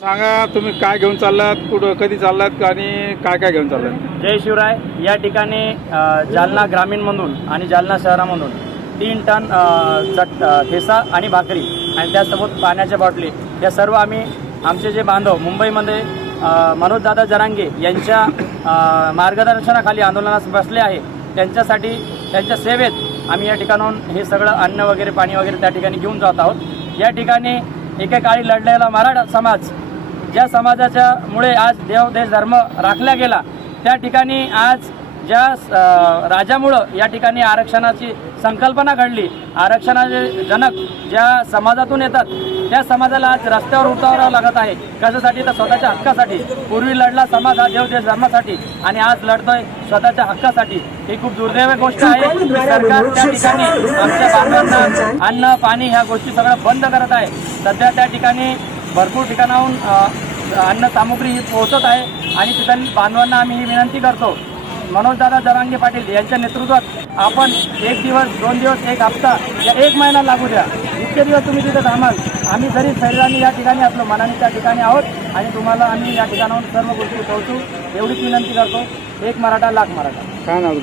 सांगा तुम्ही काय घेऊन चाललात कुठं कधी चाललात आणि काय काय घेऊन चाललात? जय शिवराय. या ठिकाणी जालना जालना ग्रामीणमधून आणि जालना शहरामधून तीन टन अ, चट ठेसा आणि भाकरी आणि त्यासोबत पाण्याच्या बॉटली. या सर्व आम्ही आमचे जे बांधव मुंबईमध्ये मनोजदादा जरांगे यांच्या मार्गदर्शनाखाली आंदोलनास बसले आहे त्यांच्यासाठी त्यांच्या सेवेत आम्ही या ठिकाणाहून हे सगळं अन्न वगैरे पाणी वगैरे त्या ठिकाणी घेऊन जात आहोत. या ठिकाणी एकेकाळी लढलेला मराठा समाज ज्या समाजाच्या मुळे आज देव देश धर्म राखला गेला त्या ठिकाणी आज ज्या राजामुळं या ठिकाणी आरक्षणाची संकल्पना घडली आरक्षणाचे जनक ज्या समाजातून येतात त्या समाजाला आज रस्त्यावर उतरावं लागत आहे. कशासाठी? तर स्वतःच्या हक्कासाठी. पूर्वी लढला समाज हा देव देश धर्मासाठी आणि आज लढतोय स्वतःच्या हक्कासाठी. ही खूप दुर्दैव गोष्ट आहे. सरकार त्या ठिकाणी आमच्या बांधवांना अन्न पाणी ह्या गोष्टी सगळं बंद करत आहे. सध्या त्या ठिकाणी भरपूर ठिकाणाहून अन्न सामुग्री ही पोहोचत आहे आणि तिथं बांधवांना आम्ही ही विनंती करतो. मनोजदादा जरांगे पाटील यांच्या नेतृत्वात आपण एक दिवस दोन दिवस एक हप्ता या एक महिना लागू द्या. इतके दिवस तुम्ही तिथं थांबाल. आम्ही जरी शरीराने या ठिकाणी असलो मनाने त्या ठिकाणी आहोत आणि तुम्हाला आम्ही या ठिकाणाहून सर्व गोष्टी पोहोचू एवढीच विनंती करतो. एक मराठा लाख मराठा. काय नाव